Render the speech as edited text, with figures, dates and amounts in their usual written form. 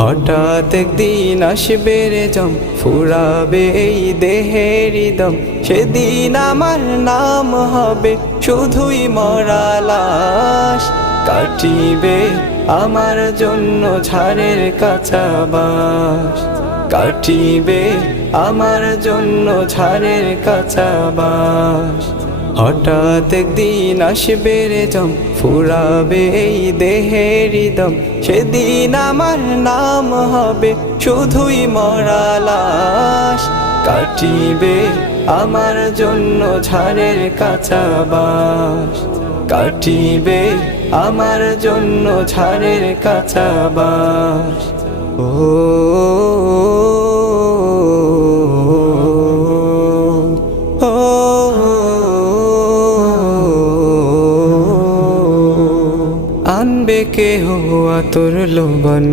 হঠাৎ একদিন আসবে রে জম, ফুরাবে এই দেহের দম। সেদিন আমার নাম হবে শুধুই মরা লাশ। কাটিবে আমার জন্য ঝাড়ের কাঁচা বাঁশ, কাটিবে আমার জন্য ঝাড়ের কাঁচা বাঁশ। হঠাৎ একদিন আসবে রে জম, ফুরাবে এই দেহের দম। সেদিন আমার নাম হবে শুধুই মরা লাশ। কাটিবে আমার জন্য ঝাড়ের কাঁচা বাঁশ, কাটিবে আমার জন্য ঝাড়ের কাঁচা বাঁশ। ও আনবে কেহ আতর লোবন